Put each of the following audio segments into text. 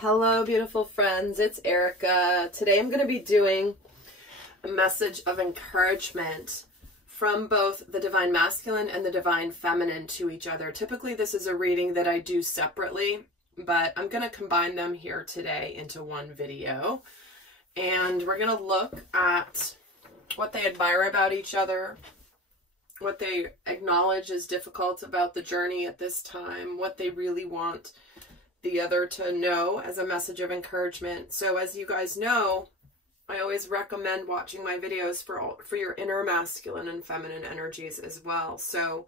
Hello, beautiful friends. It's Erika. Today I'm going to be doing a message of encouragement from both the divine masculine and the divine feminine to each other. Typically, this is a reading that I do separately, but I'm going to combine them here today into one video. And we're going to look at what they admire about each other, what they acknowledge is difficult about the journey at this time, what they really want the other to know as a message of encouragement. So as you guys know, I always recommend watching my videos for your inner masculine and feminine energies as well. So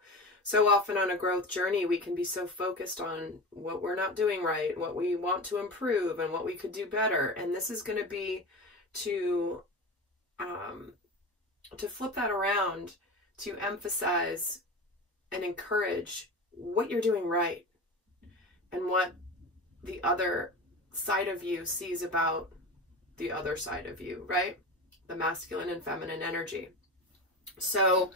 often on a growth journey, we can be so focused on what we're not doing right, what we want to improve, and what we could do better. And this is going to be to flip that around, to emphasize and encourage what you're doing right and what the other side of you sees about the other side of you, right? The masculine and feminine energy. So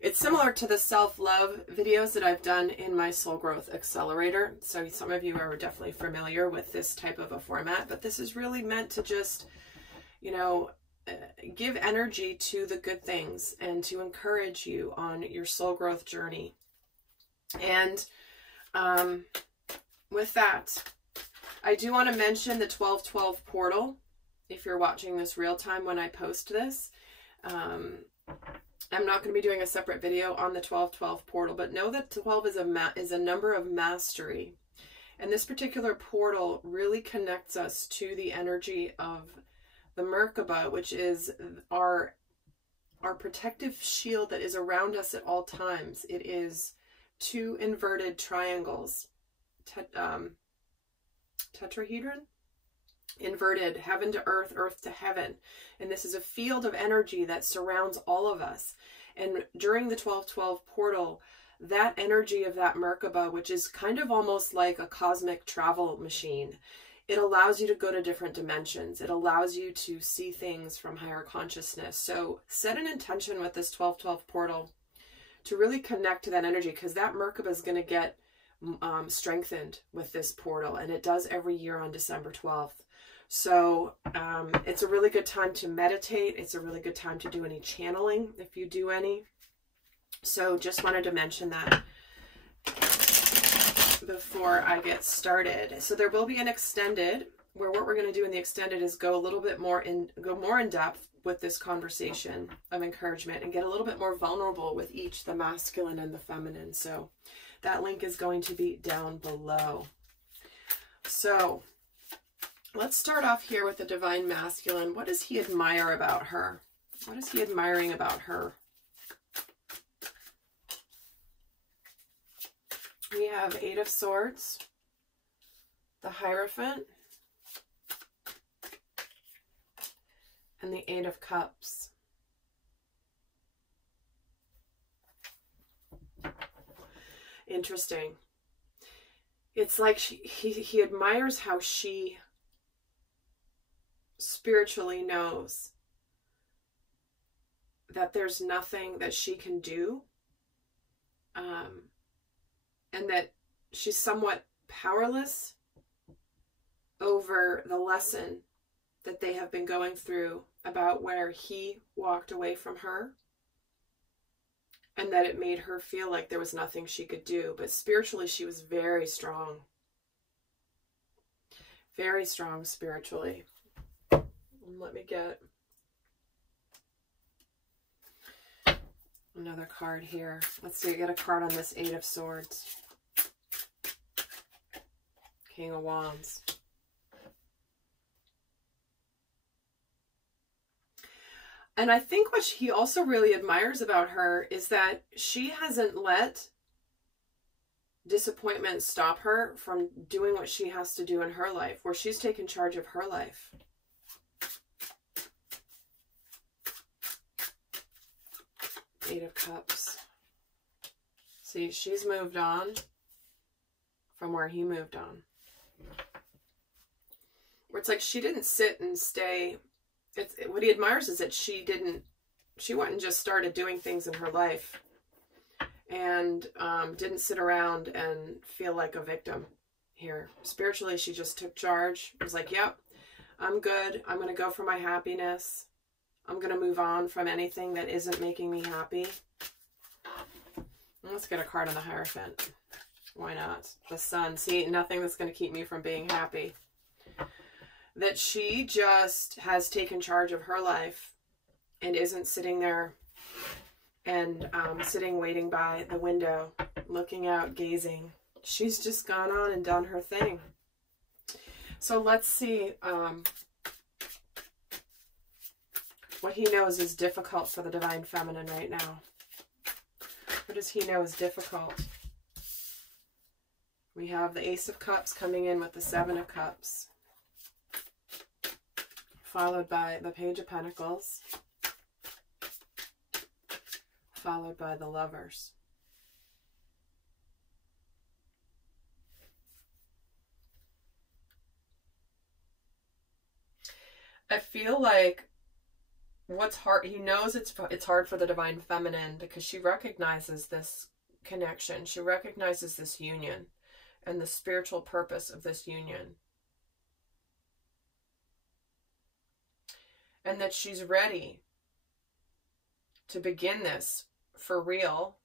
it's similar to the self-love videos that I've done in my Soul Growth Accelerator. So some of you are definitely familiar with this type of a format, but this is really meant to just, give energy to the good things and to encourage you on your soul growth journey. And with that, I do want to mention the 1212 portal. If you're watching this real time when I post this, I'm not going to be doing a separate video on the 1212 portal, but know that 12 is a number of mastery. And this particular portal really connects us to the energy of the Merkaba, which is our protective shield that is around us at all times. It is two inverted triangles. Tetrahedron? Inverted, heaven to earth, earth to heaven. And this is a field of energy that surrounds all of us. And during the 1212 portal, that energy of that Merkaba, which is kind of almost like a cosmic travel machine, it allows you to go to different dimensions. It allows you to see things from higher consciousness. So set an intention with this 1212 portal to really connect to that energy, because that Merkaba is going to get strengthened with this portal, and it does every year on December 12th. So it's a really good time to meditate. It's a really good time to do any channeling if you do any. So just wanted to mention that before I get started. So there will be an extended, where what we're going to do in the extended is go a little bit more in depth with this conversation of encouragement and get a little bit more vulnerable with each, the masculine and the feminine. So that link is going to be down below. So let's start off here with the divine masculine. What does he admire about her? What is he admiring about her? We have Eight of Swords, the Hierophant, and the Eight of Cups. Interesting. It's like he admires how she spiritually knows that there's nothing that she can do, and that she's somewhat powerless over the lesson that they have been going through about where he walked away from her, and that it made her feel like there was nothing she could do. But spiritually, she was very strong. Very strong spiritually. Let me get another card here. Let's see, I get a card on this Eight of Swords. King of Wands. And I think what he also really admires about her is that she hasn't let disappointment stop her from doing what she has to do in her life, where she's taken charge of her life. Eight of Cups. See, she's moved on from where he moved on. Where it's like she didn't sit and stay. What he admires is that she went and just started doing things in her life and didn't sit around and feel like a victim. here. Spiritually, she just took charge. It was like, yep, I'm good. I'm going to go for my happiness. I'm going to move on from anything that isn't making me happy. Let's get a card on the Hierophant. Why not? The Sun. See, nothing that's going to keep me from being happy. That she just has taken charge of her life and isn't sitting there and sitting waiting by the window, looking out, gazing. She's just gone on and done her thing. So let's see what he knows is difficult for the Divine Feminine right now. What does he know is difficult? We have the Ace of Cups coming in with the Seven of Cups, followed by the Page of Pentacles, followed by the Lovers. I feel like what's hard, he knows it's hard for the Divine Feminine because she recognizes this connection. She recognizes this union and the spiritual purpose of this union. And that she's ready to begin this for real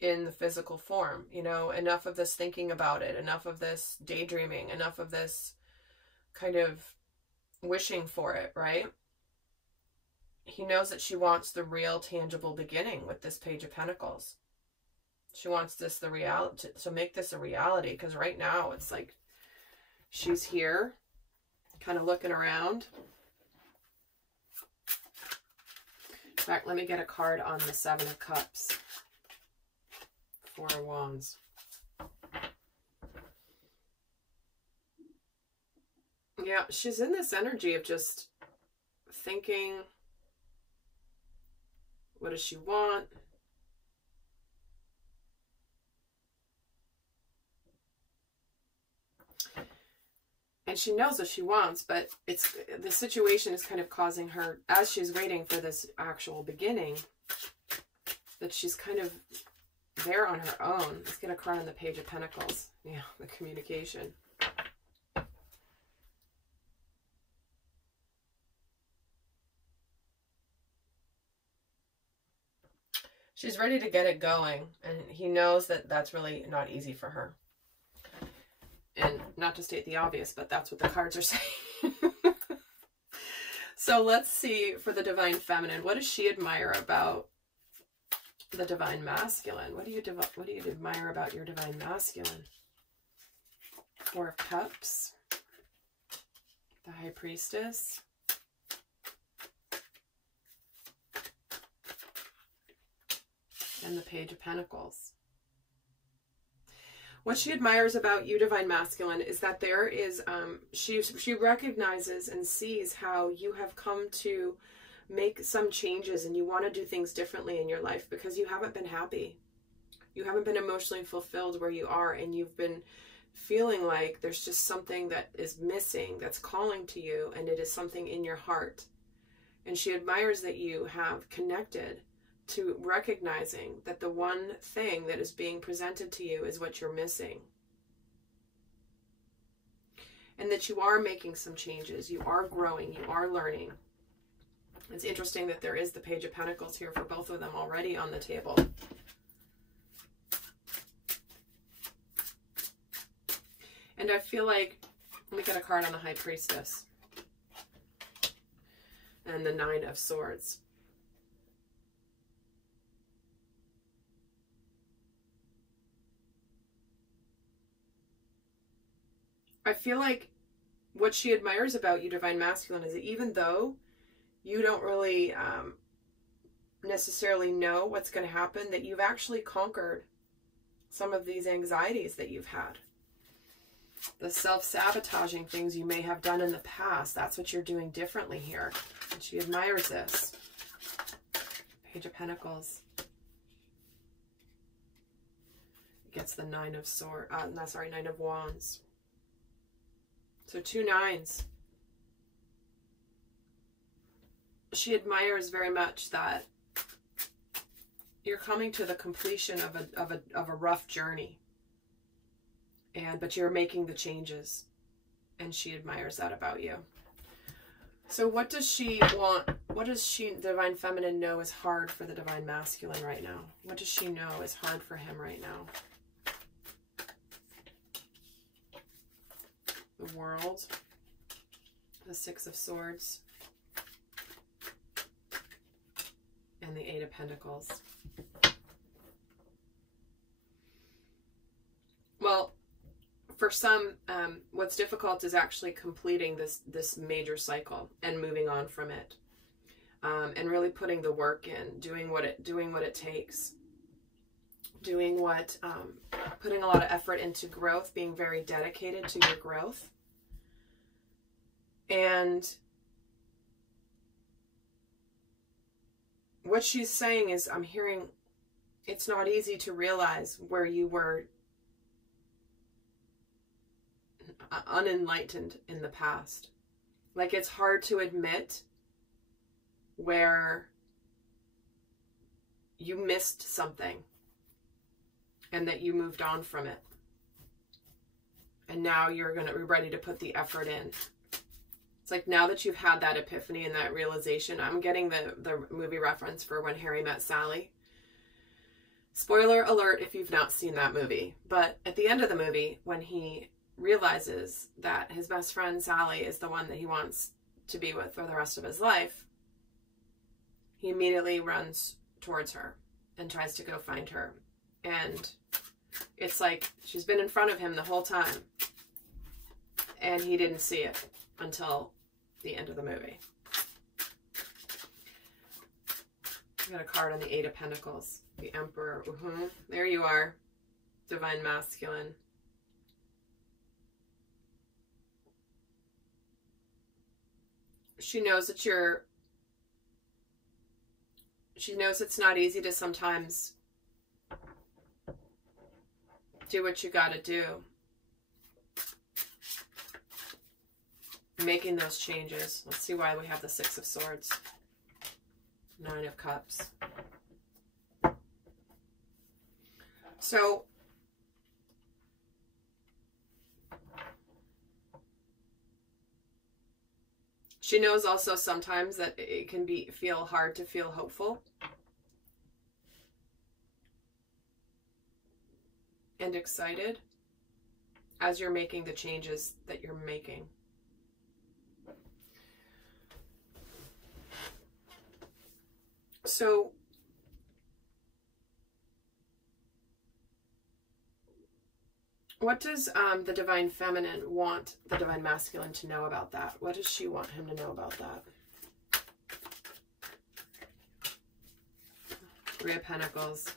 in the physical form. You know, enough of this thinking about it, enough of this daydreaming, enough of this kind of wishing for it, right? He knows that she wants the real tangible beginning with this Page of Pentacles. She wants this, the reality, to make this a reality, because right now it's like she's here kind of looking around. In fact, let me get a card on the Seven of Cups. Four of Wands. Yeah, she's in this energy of just thinking, what does she want? And she knows what she wants, but the situation is kind of causing her, as she's waiting for this actual beginning, that she's kind of there on her own. Let's get a card on the Page of Pentacles. Yeah, the communication. She's ready to get it going, and he knows that that's really not easy for her. And not to state the obvious, but that's what the cards are saying. So let's see for the Divine Feminine. What does she admire about the Divine Masculine? What do you admire about your Divine Masculine? Four of Cups. The High Priestess. And the Page of Pentacles. What she admires about you, Divine Masculine, is that there is, she recognizes and sees how you have come to make some changes and you want to do things differently in your life because you haven't been happy. You haven't been emotionally fulfilled where you are, and you've been feeling like there's just something that is missing, that's calling to you, and it is something in your heart. And she admires that you have connected to recognizing that the one thing that is being presented to you is what you're missing. And that you are making some changes, you are growing, you are learning. It's interesting that there is the Page of Pentacles here for both of them already on the table. And I feel like, let me get a card on the High Priestess. And the Nine of Swords. I feel like what she admires about you, Divine Masculine, is that even though you don't really necessarily know what's going to happen, that you've actually conquered some of these anxieties that you've had. The self-sabotaging things you may have done in the past, that's what you're doing differently here. And she admires this. Page of Pentacles. Gets the Nine of Swords, Nine of Wands. So 2 nines. She admires very much that you're coming to the completion of a rough journey. but you're making the changes, and she admires that about you. So what does she want? What does the Divine Feminine know is hard for the Divine Masculine right now? What does she know is hard for him right now? The World, the Six of Swords, and the Eight of Pentacles. Well, for some, what's difficult is actually completing this major cycle and moving on from it, and really putting the work in, doing what it takes, putting a lot of effort into growth, being very dedicated to your growth. And what she's saying is, I'm hearing, it's not easy to realize where you were unenlightened in the past. Like, it's hard to admit where you missed something and that you moved on from it. And now you're going to be ready to put the effort in. It's like, now that you've had that epiphany and that realization, I'm getting the movie reference for When Harry Met Sally. Spoiler alert if you've not seen that movie. But at the end of the movie, when he realizes that his best friend Sally is the one that he wants to be with for the rest of his life, he immediately runs towards her and tries to go find her. And it's like she's been in front of him the whole time, and he didn't see it until the end of the movie. I got a card on the Eight of Pentacles, the Emperor. There you are, Divine Masculine. She knows that she knows it's not easy to sometimes do what you got to do. Making those changes. Let's see why we have the Six of Swords. Nine of Cups. So, she knows also sometimes that it can feel hard to feel hopeful and excited as you're making the changes that you're making. So what does the Divine Feminine want the Divine Masculine to know about that? What does she want him to know about that? Three of Pentacles,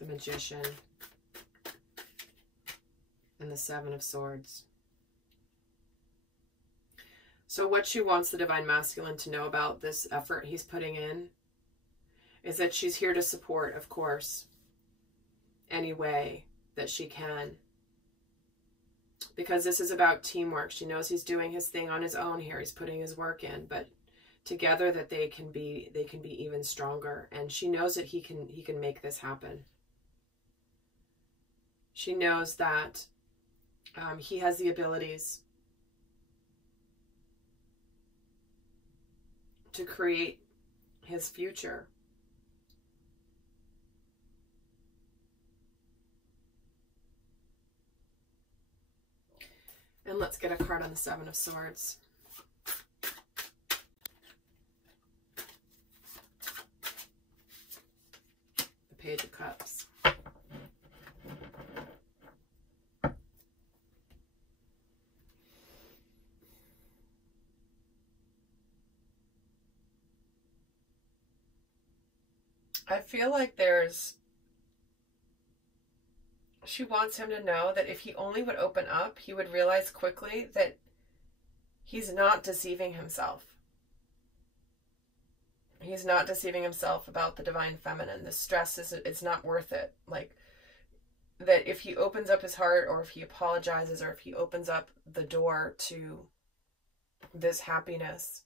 the Magician, and the Seven of Swords. So what she wants the Divine Masculine to know about this effort he's putting in is that she's here to support, of course, any way that she can. Because this is about teamwork. She knows he's doing his thing on his own here. He's putting his work in, but together that they can be even stronger. And she knows that he can make this happen. She knows that he has the abilities to create his future. And let's get a card on the Seven of Swords. The Page of Cups. I feel like she wants him to know that if he only would open up, he would realize quickly that he's not deceiving himself. He's not deceiving himself about the Divine Feminine. The stress it's not worth it. Like, that if he opens up his heart, or if he apologizes, or if he opens up the door to this happiness,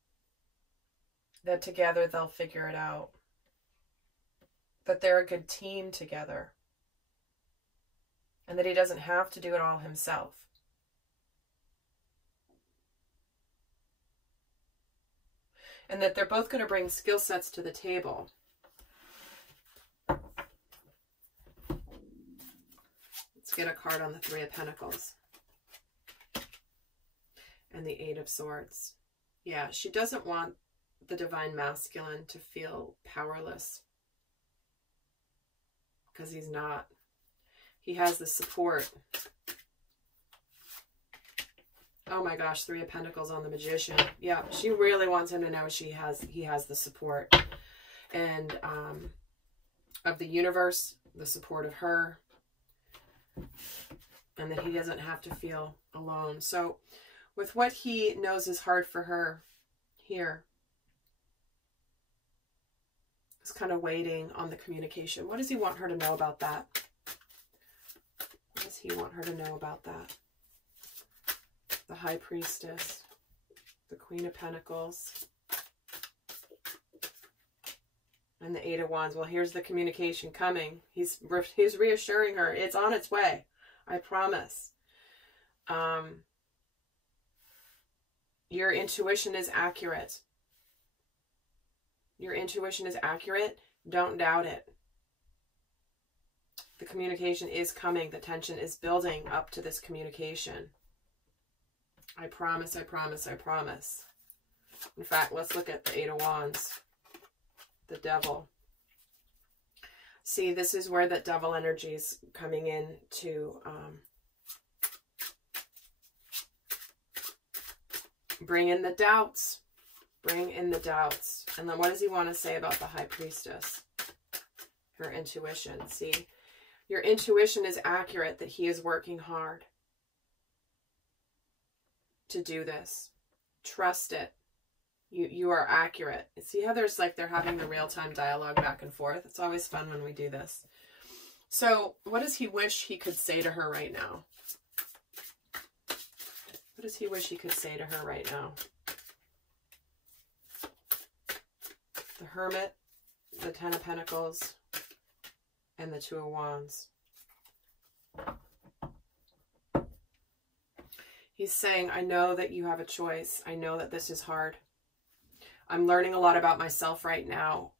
that together they'll figure it out. That they're a good team together. and that he doesn't have to do it all himself. And that they're both going to bring skill sets to the table. Let's get a card on the Three of Pentacles. And the Eight of Swords. Yeah, she doesn't want the Divine Masculine to feel powerless. Because he's not. He has the support. Oh my gosh, Three of Pentacles on the Magician. Yeah, she really wants him to know he has the support. And of the universe, the support of her. And that he doesn't have to feel alone. So with what he knows is hard for her here, he's kind of waiting on the communication. What does he want her to know about that? What does he want her to know about that? The High Priestess, the Queen of Pentacles, and the Eight of Wands. Well, here's the communication coming. He's reassuring her. It's on its way. I promise. Your intuition is accurate. Your intuition is accurate. Don't doubt it. The communication is coming. The tension is building up to this communication. I promise, I promise, I promise. In fact, let's look at the Eight of Wands. The Devil. See, this is where that devil energy is coming in to bring in the doubts. Bring in the doubts. And then what does he want to say about the High Priestess? Her intuition. See, your intuition is accurate that he is working hard to do this. Trust it. You are accurate. See how there's like they're having the real-time dialogue back and forth? It's always fun when we do this. So what does he wish he could say to her right now? What does he wish he could say to her right now? The Hermit, the Ten of Pentacles, and the Two of Wands. He's saying, I know that you have a choice. I know that this is hard. I'm learning a lot about myself right now.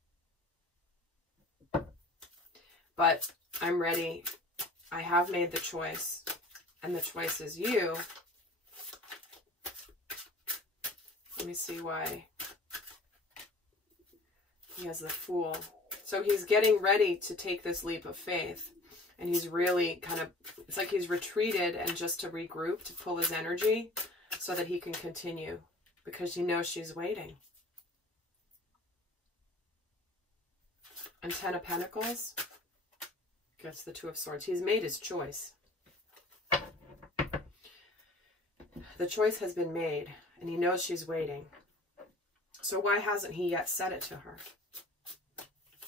But I'm ready. I have made the choice. And the choice is you. Let me see why. He has the Fool. So he's getting ready to take this leap of faith. And he's really kind of, it's like he's retreated and just to regroup, to pull his energy so that he can continue. Because he knows she's waiting. And Ten of Pentacles gets the Two of Swords. He's made his choice. The choice has been made, and he knows she's waiting. So why hasn't he yet said it to her?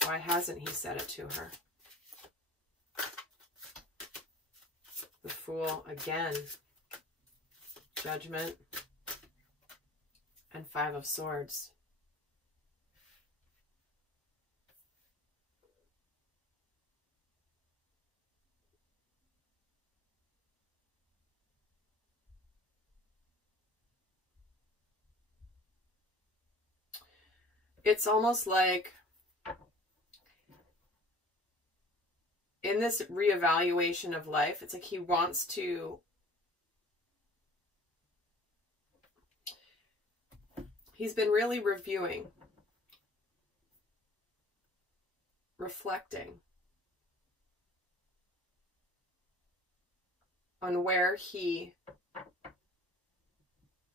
Why hasn't he said it to her? The Fool again. Judgment. And Five of Swords. It's almost like in this reevaluation of life, it's like he wants to, he's been really reviewing, reflecting on where he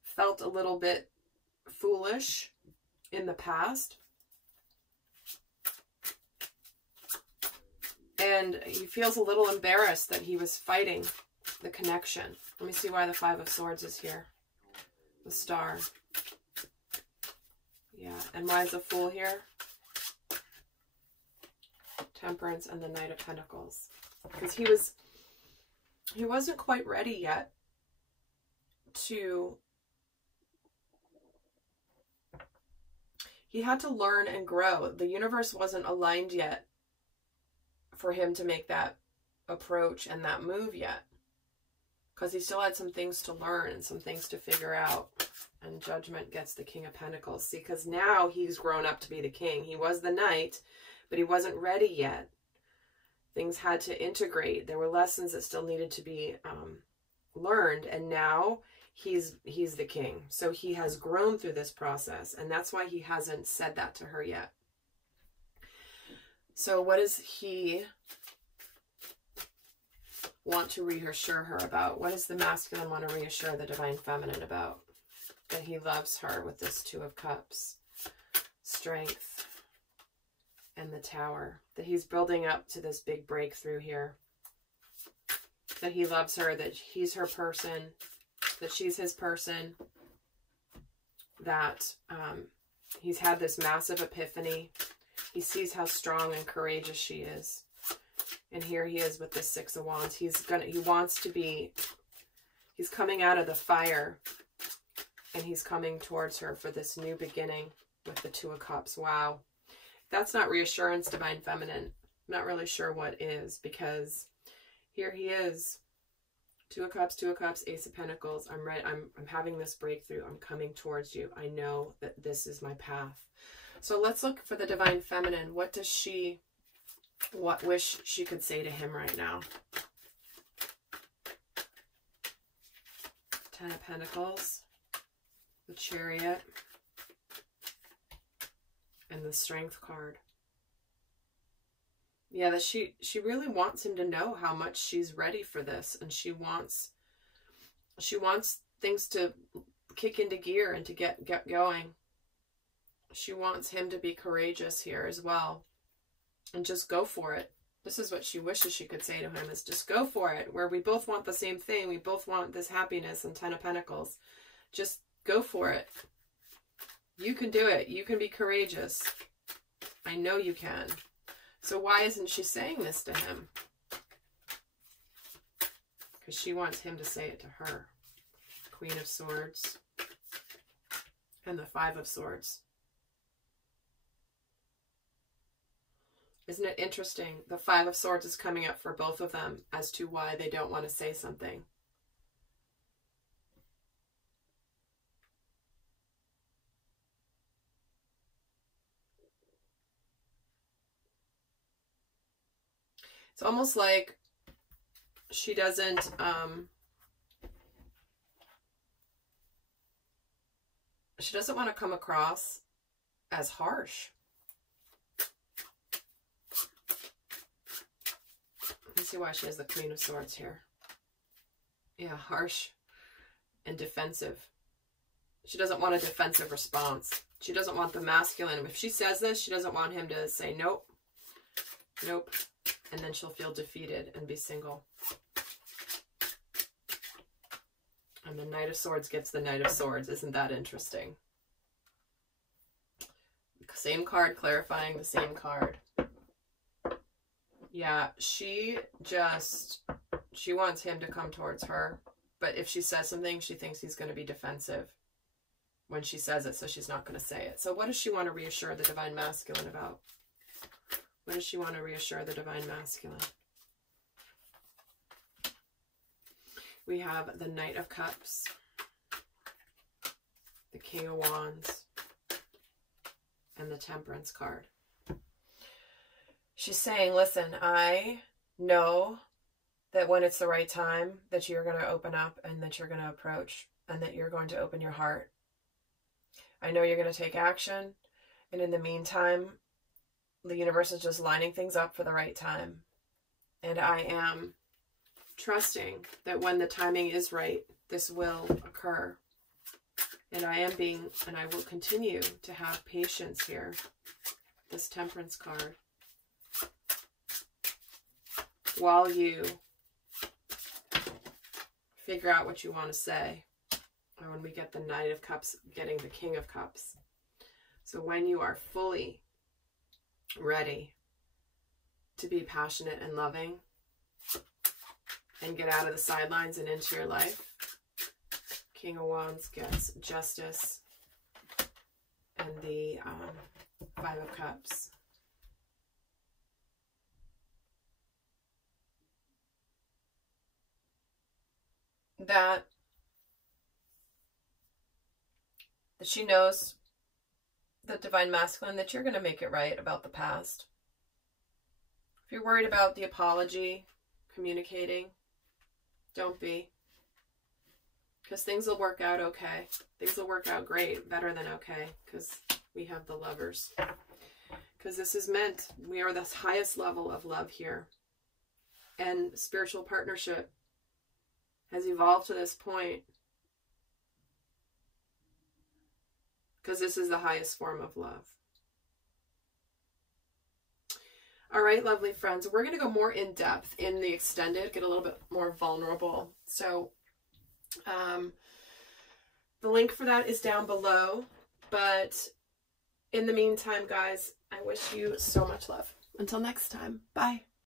felt a little bit foolish in the past. And he feels a little embarrassed that he was fighting the connection. Let me see why the Five of Swords is here. The Star. Yeah, and why is the Fool here? Temperance and the Knight of Pentacles. Because he wasn't quite ready yet to, he had to learn and grow. The universe wasn't aligned yet for him to make that approach and that move yet, because he still had some things to learn and some things to figure out. And Judgment gets the King of Pentacles. See, because now he's grown up to be the king. He was the knight, but he wasn't ready yet. Things had to integrate. There were lessons that still needed to be learned, and now he's the king. So he has grown through this process, and that's why he hasn't said that to her yet. So what does he want to reassure her about? What does the masculine want to reassure the divine feminine about? That he loves her with this Two of Cups, strength, and the Tower. That he's building up to this big breakthrough here. That he loves her, that he's her person, that she's his person, that he's had this massive epiphany. He sees how strong and courageous she is. And here he is with the Six of Wands. He wants to be, he's coming out of the fire, and he's coming towards her for this new beginning with the Two of Cups. Wow. That's not reassurance, divine feminine. I'm not really sure what is, because here he is. Two of Cups, Ace of Pentacles. I'm right. I'm having this breakthrough. I'm coming towards you. I know that this is my path. So let's look for the divine feminine. What wish she could say to him right now? Ten of Pentacles, the Chariot, and the Strength card. Yeah, that she really wants him to know how much she's ready for this, and she wants things to kick into gear and to get going. She wants him to be courageous here as well, and just go for it. This is what she wishes she could say to him, is just go for it. Where we both want the same thing. We both want this happiness and Ten of Pentacles. Just go for it. You can do it. You can be courageous. I know you can. So why isn't she saying this to him? Because she wants him to say it to her. Queen of Swords and the Five of Swords. Isn't it interesting? The Five of Swords is coming up for both of them as to why they don't want to say something. It's almost like she doesn't want to come across as harsh. Let's see why she has the Queen of Swords here. Yeah, harsh and defensive. She doesn't want a defensive response. She doesn't want the masculine. If she says this, she doesn't want him to say, nope, nope. And then she'll feel defeated and be single. And the Knight of Swords gets the Knight of Swords. Isn't that interesting? Same card, clarifying the same card. Yeah, she wants him to come towards her. But if she says something, she thinks he's going to be defensive when she says it, so she's not going to say it. So what does she want to reassure the divine masculine about? What does she want to reassure the divine masculine? We have the Knight of Cups, the King of Wands, and the Temperance card. She's saying, listen, I know that when it's the right time that you're going to open up and that you're going to approach and that you're going to open your heart. I know you're going to take action. And in the meantime, the universe is just lining things up for the right time. And I am trusting that when the timing is right, this will occur. And I will continue to have patience here. This Temperance card. While you figure out what you want to say. And when we get the Knight of Cups, getting the King of Cups. So when you are fully ready to be passionate and loving and get out of the sidelines and into your life, King of Wands gets Justice and the Five of Cups. that she knows, the divine masculine, that you're going to make it right about the past. If you're worried about the apology, communicating, don't be. Because things will work out okay. Things will work out great, better than okay, because we have the Lovers. Because this is meant, we are the highest level of love here. And spiritual partnership has evolved to this point because this is the highest form of love. All right, lovely friends, we're going to go more in depth in the extended, get a little bit more vulnerable. So the link for that is down below. But in the meantime, guys, I wish you so much love. Until next time, bye.